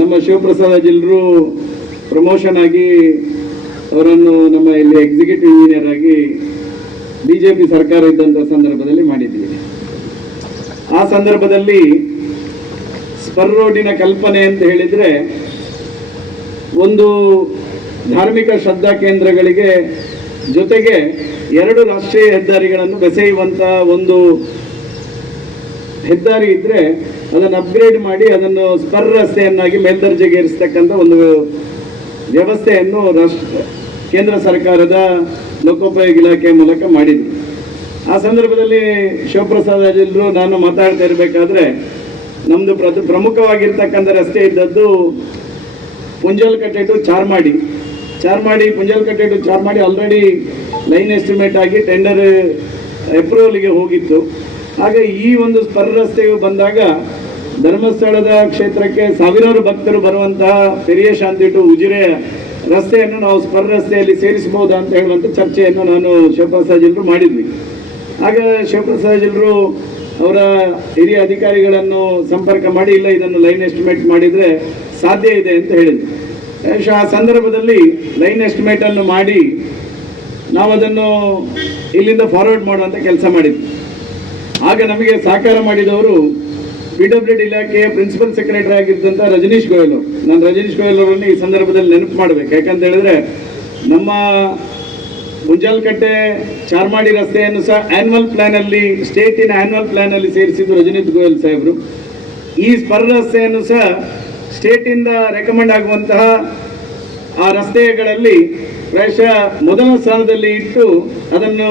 ನಮ್ಮ ಶಿವಪ್ರಸಾದ್ ಜಿಲ್ರು ಪ್ರಮೋಷನ್ ಆಗಿ ಅವರನ್ನು ನಮ್ಮ ಇಲ್ಲಿ ಎಕ್ಸಿಕ್ಯೂಟಿವ್ ಇಂಜಿನಿಯರ್ ಆಗಿ ಬಿಜೆಪಿ ಸರ್ಕಾರ ಇದ್ದಂಥ ಸಂದರ್ಭದಲ್ಲಿ ಮಾಡಿದ್ವಿ. ಆ ಸಂದರ್ಭದಲ್ಲಿ ಸ್ಪರ್ ರೋಡಿನ ಕಲ್ಪನೆ ಅಂತ ಹೇಳಿದ್ರೆ ಒಂದು ಧಾರ್ಮಿಕ ಶ್ರದ್ಧಾ ಕೇಂದ್ರಗಳಿಗೆ ಜೊತೆಗೆ 2 ರಾಷ್ಟ್ರೀಯ ಹೆದ್ದಾರಿಗಳನ್ನು ಬೆಸೆಯುವಂತ ಒಂದು ಹೆದ್ದಾರಿ ಇದ್ರೆ ಅದನ್ನು ಅಪ್ಗ್ರೇಡ್ ಮಾಡಿ ಅದನ್ನು ಸ್ಪರ್ ರಸ್ತೆಯನ್ನಾಗಿ ಮೇಲ್ದರ್ಜೆಗೆ ಏರಿಸತಕ್ಕಂಥ ಒಂದು ವ್ಯವಸ್ಥೆಯನ್ನು ಕೇಂದ್ರ ಸರ್ಕಾರದ ಲೋಕೋಪಯೋಗಿ ಇಲಾಖೆ ಮೂಲಕ ಮಾಡಿದ್ರು. ಆ ಸಂದರ್ಭದಲ್ಲಿ ಶಿವಪ್ರಸಾದ್ ಅಜಿಲ್ರು ನಾನು ಮಾತಾಡ್ತಾ ಇರಬೇಕಾದ್ರೆ ನಮ್ದು ಪ್ರಮುಖವಾಗಿರ್ತಕ್ಕಂಥ ರಸ್ತೆ ಇದ್ದದ್ದು Punjalkatte to Charmadi, Punjalkatte to Charmadi already line estimate ಆಗಿ ಟೆಂಡರ್ ಅಪ್ರೂವಲ್ಗೆ ಹೋಗಿತ್ತು. ಹಾಗೆ ಈ ಒಂದು ಸ್ಪರ್ ರಸ್ತೆಯು ಬಂದಾಗ ಧರ್ಮಸ್ಥಳದ ಕ್ಷೇತ್ರಕ್ಕೆ ಸಾವಿರಾರು ಭಕ್ತರು ಬರುವಂತಹ ಪೆರಿಯ ಶಾಂತಿ ಟು ಉಜಿರೆ ರಸ್ತೆಯನ್ನು ನಾವು ಸ್ಪರ್ ರಸ್ತೆಯಲ್ಲಿ ಸೇರಿಸಬಹುದಾ ಅಂತ ಹೇಳುವಂಥ ಚರ್ಚೆಯನ್ನು ನಾನು ಶಿವಪ್ರಸಾದ್ ಜಿಲ್ರು ಮಾಡಿದ್ವಿ. ಆಗ ಶಿವಪ್ರಸಾದ್ ಜಿಲ್ರು ಅವರ ಹಿರಿಯ ಅಧಿಕಾರಿಗಳನ್ನು ಸಂಪರ್ಕ ಮಾಡಿ ಇಲ್ಲ ಇದನ್ನು ಲೈನ್ ಎಸ್ಟಿಮೇಟ್ ಮಾಡಿದರೆ ಸಾಧ್ಯ ಇದೆ ಅಂತ ಹೇಳಿದ್ರು. ಆ ಸಂದರ್ಭದಲ್ಲಿ ಲೈನ್ ಎಸ್ಟಿಮೇಟ್ ಅನ್ನು ಮಾಡಿ ನಾವು ಅದನ್ನು ಇಲ್ಲಿಂದ ಫಾರ್ವರ್ಡ್ ಮಾಡುವಂಥ ಕೆಲಸ ಮಾಡಿದ್ವಿ. ಆಗ ನಮಗೆ ಸಹಕಾರ ಮಾಡಿದವರು PWD ಇಲಾಖೆಯ ಪ್ರಿನ್ಸಿಪಲ್ ಸೆಕ್ರೆಟರಿ ಆಗಿದ್ದಂಥ ರಜನೀಶ್ ಗೋಯಲ್ ಅವರು. ನಾನು ರಜನೀಶ್ ಗೋಯಲ್ ಅವರನ್ನು ಈ ಸಂದರ್ಭದಲ್ಲಿ ನೆನಪು ಮಾಡಬೇಕು. ಯಾಕಂತ ಹೇಳಿದ್ರೆ ನಮ್ಮ ಮುಂಜಾಲ್ಕಟ್ಟೆ ಚಾರ್ಮಾಡಿ ರಸ್ತೆಯನ್ನು ಸಹ ಆನ್ಯುವಲ್ ಪ್ಲಾನ್ ಅಲ್ಲಿ ಸ್ಟೇಟಿನ ಆನ್ಯುವಲ್ ಪ್ಲಾನ್ ಅಲ್ಲಿ ಸೇರಿಸಿದ್ದು ರಜನೀಶ್ ಗೋಯಲ್ ಸಾಹೇಬರು. ಈ ಸ್ಪರ್ ರಸ್ತೆಯನ್ನು ಸಹ ಸ್ಟೇಟಿಂದ ರೆಕಮೆಂಡ್ ಆಗುವಂತಹ ಆ ರಸ್ತೆಗಳಲ್ಲಿ ಪ್ರಾಯಶಃ ಮೊದಲ ಸ್ಥಾನದಲ್ಲಿ ಇಟ್ಟು ಅದನ್ನು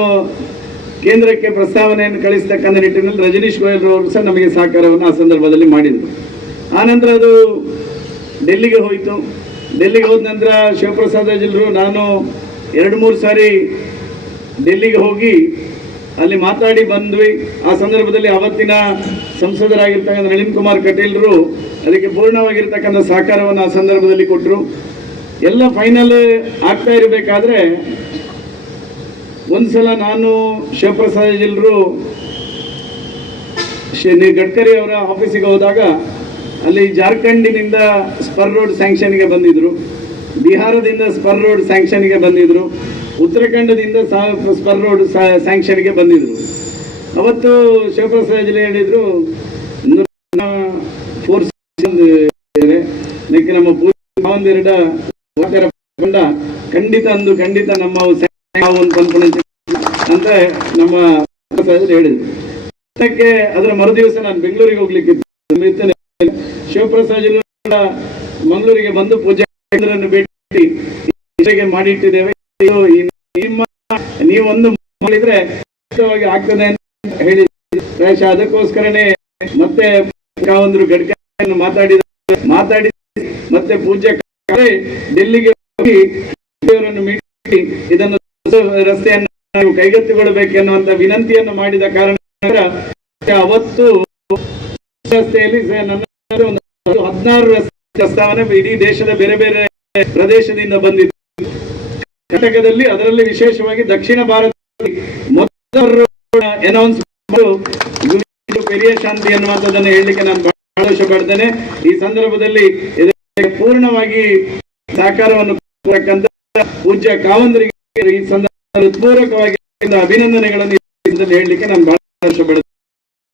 ಕೇಂದ್ರಕ್ಕೆ ಪ್ರಸ್ತಾವನೆಯನ್ನು ಕಳಿಸ್ತಕ್ಕಂಥ ನಿಟ್ಟಿನಲ್ಲಿ ರಜನೀಶ್ ಗೋಯಲ್ ಅವರು ಸಹ ನಮಗೆ ಸಹಕಾರವನ್ನು ಆ ಸಂದರ್ಭದಲ್ಲಿ ಮಾಡಿದರು. ಆನಂತರ ಅದು ಡೆಲ್ಲಿಗೆ ಹೋಯಿತು. ಡೆಲ್ಲಿಗೆ ಹೋದ ನಂತರ ಶಿವಪ್ರಸಾದ್ ಜಿಲ್ರು ನಾನು 2-3 ಸಾರಿ ಡೆಲ್ಲಿಗೆ ಹೋಗಿ ಅಲ್ಲಿ ಮಾತಾಡಿ ಬಂದ್ವಿ. ಆ ಸಂದರ್ಭದಲ್ಲಿ ಅವತ್ತಿನ ಸಂಸದರಾಗಿರ್ತಕ್ಕಂಥ ನಳಿನ್ ಕುಮಾರ್ ಕಟೀಲ್ರು ಅದಕ್ಕೆ ಪೂರ್ಣವಾಗಿರ್ತಕ್ಕಂಥ ಸಹಕಾರವನ್ನು ಆ ಸಂದರ್ಭದಲ್ಲಿ ಕೊಟ್ಟರು. ಎಲ್ಲ ಫೈನಲ್ ಆಗ್ತಾ ಇರಬೇಕಾದ್ರೆ ಒಂದ್ಸಲ ನಾನು ಶಿವಪ್ರಸಾದ್ ಜಿಲ್ರು ಗಡ್ಕರಿ ಅವರ ಆಫೀಸಿಗೆ ಹೋದಾಗ ಅಲ್ಲಿ ಜಾರ್ಖಂಡಿನಿಂದ ಸ್ಪರ್ ರೋಡ್ ಸ್ಯಾಂಕ್ಷನ್ಗೆ ಬಂದಿದ್ರು, ಬಿಹಾರದಿಂದ ಸ್ಪರ್ ರೋಡ್ ಸ್ಯಾಂಕ್ಷನ್ಗೆ ಬಂದಿದ್ರು, ಉತ್ತರಾಖಂಡದಿಂದ ಸ್ಪರ್ ರೋಡ್ ಸ್ಯಾಂಕ್ಷನ್ಗೆ ಬಂದಿದ್ರು. ಅವತ್ತು ಶಿವಪ್ರಸಾದ್ ಜಿಲ್ಲೆ ಹೇಳಿದ್ರು ಫೋರ್ಸ್ ನಮ್ಮ ಒಂದೆರಡ ಖಂಡಿತ ನಮ್ಮ ಅಂತ ನಮ್ಮ ಹೇಳಿದ್ರು. ಅದರ ಮರುದಿವಸ ನಾನು ಬೆಂಗಳೂರಿಗೆ ಹೋಗ್ಲಿಕ್ಕೆ ಶಿವಪ್ರಸಾದ್ ಮಂಗಳೂರಿಗೆ ಬಂದು ಪೂಜಾ ಕೇಂದ್ರವನ್ನು ಭೇಟಿ ಮಾಡಿಟ್ಟಿದ್ದೇವೆ, ನೀವೊಂದು ಮಾಡಿದ್ರೆ ಆಗ್ತದೆ ಅಂತ ಹೇಳಿ ಪ್ರಾಯಶಃ ಅದಕ್ಕೋಸ್ಕರನೇ ಮತ್ತೆ ಒಂದು ಗಡ್ಕರಿಯನ್ನು ಮಾತಾಡಿ ಮತ್ತೆ ಪೂಜೆ ಡೆಲ್ಲಿಗೆ ಹೋಗಿ ಮೀಟಿ ಇದನ್ನು ರಸ್ತೆಯನ್ನು ಕೈಗೆತ್ತಿಕೊಳ್ಳಬೇಕೆನ್ನುವಂತ ವಿನಂತಿಯನ್ನು ಮಾಡಿದ ಕಾರಣ ಅವತ್ತು ರಸ್ತೆಯಲ್ಲಿ 16 ರಸ್ತೆ ಪ್ರಸ್ತಾವನೆ ಇಡೀ ದೇಶದ ಬೇರೆ ಬೇರೆ ಪ್ರದೇಶದಿಂದ ಬಂದಿತ್ತು. ಕರ್ನಾಟಕದಲ್ಲಿ ಅದರಲ್ಲಿ ವಿಶೇಷವಾಗಿ ದಕ್ಷಿಣ ಭಾರತದಲ್ಲಿ ಮೊದಲ ಅನೌನ್ಸ್ ಪೆರಿಯ ಶಾಂತಿ ಎನ್ನುವಂಥದ್ದನ್ನು ಹೇಳಲಿಕ್ಕೆ ನಾನು ಬಹಳ ಇಷ್ಟ ಪಡ್ತೇನೆ. ಈ ಸಂದರ್ಭದಲ್ಲಿ ಪೂರ್ಣವಾಗಿ ಸಹಕಾರವನ್ನು ಕೊಡತಕ್ಕಂಥ ಪೂಜ್ಯ ಕಾವಂದರಿಗೆ ಈ ಸಂದರ್ಭದಲ್ಲಿ ಪೂರಕವಾಗಿ ಅಭಿನಂದನೆಗಳನ್ನು ಹೇಳಲಿಕ್ಕೆ ನಾನು ಬಹಳ ಇಷ್ಟಪಡ್ತೇನೆ.